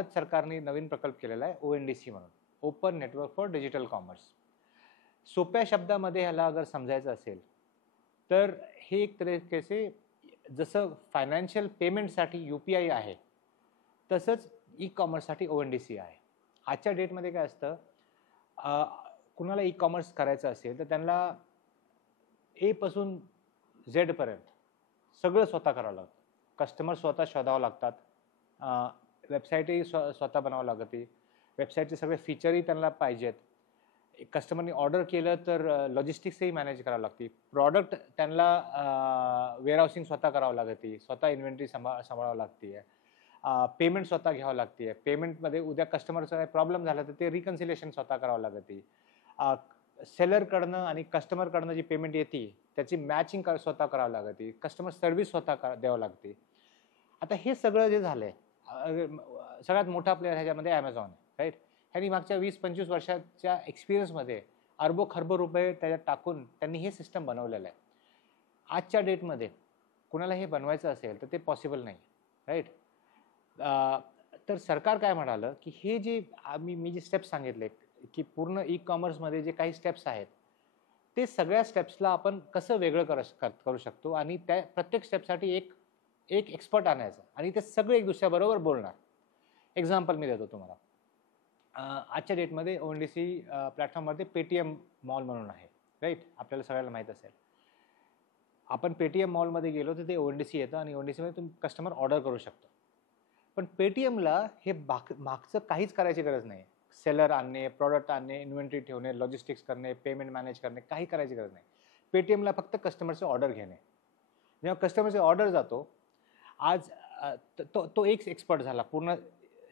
भारत सरकारने नवीन प्रकल्प केलेला आहे ONDC म्हणून, open network for digital commerce. सोप्या शब्दामध्ये ह्याला अगर समजायचं असेल तर हे एक तरीकेचे जसं फायनान्शियल पेमेंटसाठी UPI आहे तसंच ई-कॉमर्ससाठी ONDC आहे. आजच्या डेटमध्ये काय असतं, कुणाला ई-कॉमर्स करायचं असेल तर त्यांना A पासून Z पर्यंत सगळं स्वतः करावं लागतं. कस्टमर स्वतः शोधावं लागतात, वेबसाईटही स्वतः बनावं लागते, वेबसाईटचे सगळे फीचरही त्यांना पाहिजेत. कस्टमरनी ऑर्डर केलं तर लॉजिस्टिक्सही मॅनेज करावं लागते, प्रॉडक्ट त्यांना वेअरहाऊसिंग स्वतः करावं लागते, स्वतः इन्व्हेंटरी सांभाळावं लागते, पेमेंट स्वतः घ्यावं लागते, पेमेंटमध्ये उद्या कस्टमरचा काही प्रॉब्लेम झाला तर ते रिकन्सिलेशन स्वतः करावं लागते, सेलरकडनं आणि कस्टमरकडनं जी पेमेंट येते त्याची मॅचिंग स्वतः करावं लागते, कस्टमर सर्व्हिस स्वतः द्यावं लागते. आता हे सगळं जे झालं आहे, सगळ्यात मोठा प्लेअर ह्याच्यामध्ये ॲमेझॉन आहे, राईट. ह्यांनी मागच्या 20-25 वर्षाच्या एक्सपिरियन्समध्ये अरबो खरबो रुपये त्याच्यात टाकून त्यांनी हे सिस्टम बनवलेलं आहे. आजच्या डेटमध्ये कुणाला हे बनवायचं असेल तर ते पॉसिबल नाही, राईट. तर सरकार काय म्हणालं की हे जे मी जे स्टेप्स सांगितले की पूर्ण ई-कॉमर्समध्ये जे काही स्टेप्स आहेत ते सगळ्या स्टेप्सला आपण कसं वेगळं करू शकतो आणि त्या प्रत्येक स्टेपसाठी एक एक्सपर्ट आणायचं आणि ते सगळे एक दुसऱ्याबरोबर बोलणार. एक्झाम्पल मी देतो तुम्हाला. आजच्या डेटमध्ये ONDC प्लॅटफॉर्ममध्ये पेटीएम मॉल म्हणून आहे, राईट. आपल्याला सगळ्याला माहीत असेल. आपण पेटीएम मॉलमध्ये गेलो तर ते ONDC येतं आणि ONDCमध्ये तुम्ही कस्टमर ऑर्डर करू शकतो. पण पेटीएमला हे मागचं काहीच करायची गरज नाही. सेलर आणणे, प्रॉडक्ट आणणे, इन्व्हेंटरी ठेवणे, लॉजिस्टिक्स करणे, पेमेंट मॅनेज करणे, काही करायची गरज नाही. पेटीएमला फक्त कस्टमरचे ऑर्डर घेणे. जेव्हा कस्टमरचे ऑर्डर जातो, आज तो एक एक्सपर्ट झाला पूर्ण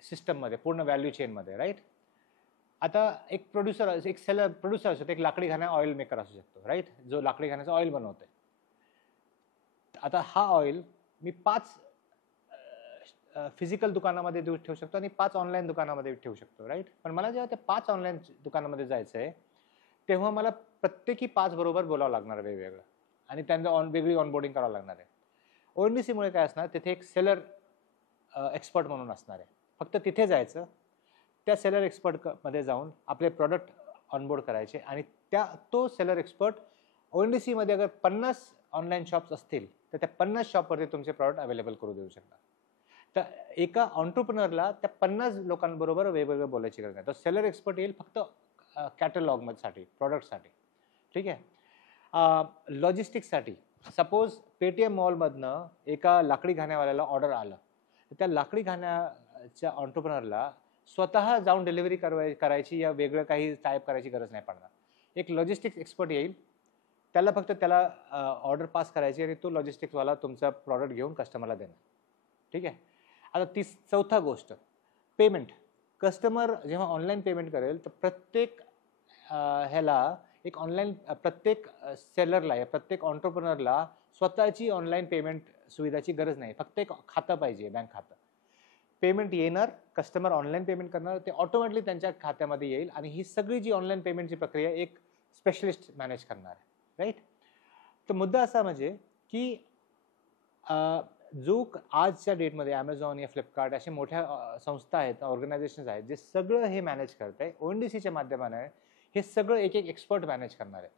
सिस्टममध्ये, पूर्ण व्हॅल्यू चेनमध्ये, राईट. आता एक प्रोड्युसर, एक सेलर प्रोड्युसर असतो, एक लाकडी घाण्या ऑइल मेकर असू शकतो, राईट, जो लाकडी घाण्याचं ऑइल बनवतोय. आता हा ऑइल मी 5 फिजिकल दुकानामध्ये ठेवू शकतो आणि 5 ऑनलाईन दुकानामध्ये ठेवू शकतो, राईट. पण मला जेव्हा त्या 5 ऑनलाईन दुकानामध्ये जायचं आहे तेव्हा मला प्रत्येकी 5 बरोबर बोलावं लागणार वेगवेगळं आणि त्यांना वेगळी ऑनबोर्डिंग करावं लागणार आहे. ONDCमुळे काय असणार, तिथे एक सेलर एक्सपर्ट म्हणून असणार आहे. फक्त तिथे जायचं, त्या सेलर एक्सपर्टमध्ये जाऊन आपले प्रॉडक्ट ऑनबोर्ड करायचे आणि तो सेलर एक्सपर्ट ONDCमध्ये अगर 50 ऑनलाईन शॉप्स असतील तर त्या 50 शॉपवरती तुमचे प्रॉडक्ट अवेलेबल करू देऊ शकतात. तर एका ऑन्टरप्रिनरला त्या 50 लोकांबरोबर वेगवेगळं बोलायची गरज नाही. तर सेलर एक्सपर्ट येईल फक्त कॅटलॉगसाठी, प्रॉडक्टसाठी, ठीक आहे. लॉजिस्टिक्ससाठी सपोज पेटीएम मॉलमधनं एका लाकडी घाण्यावाल्याला ऑर्डर आलं तर त्या लाकडी घाण्याच्या ऑन्टरप्रिनरला स्वतः जाऊन डिलिव्हरी करायची या वेगळं काही टाईप करायची गरज नाही पडणार. एक लॉजिस्टिक्स एक्सपर्ट येईल, त्याला फक्त त्याला ऑर्डर पास करायची आणि तो लॉजिस्टिक्सवाला तुमचा प्रॉडक्ट घेऊन कस्टमरला देणार, ठीक आहे. आता चौथा गोष्ट, पेमेंट. कस्टमर जेव्हा ऑनलाईन पेमेंट करेल तर प्रत्येक ह्याला एक ऑनलाईन, प्रत्येक सेलरला या प्रत्येक ऑन्टरप्रिनरला स्वतःची ऑनलाईन पेमेंट सुविधाची गरज नाही. फक्त एक खातं पाहिजे, बँक खातं. पेमेंट येणार, कस्टमर ऑनलाईन पेमेंट करणार, ते ऑटोमॅटिकली त्यांच्या खात्यामध्ये येईल आणि ही सगळी जी ऑनलाईन पेमेंटची प्रक्रिया एक स्पेशलिस्ट मॅनेज करणार आहे, राईट. तर मुद्दा असा म्हणजे की जो आजच्या डेटमध्ये ॲमेझॉन या फ्लिपकार्ट अशा मोठ्या संस्था आहेत, ऑर्गनायझेशन्स आहेत, जे सगळं हे मॅनेज करत आहे ONDCच्या माध्यमाने, हे सगळं एक एक्सपर्ट मॅनेज करणार आहे.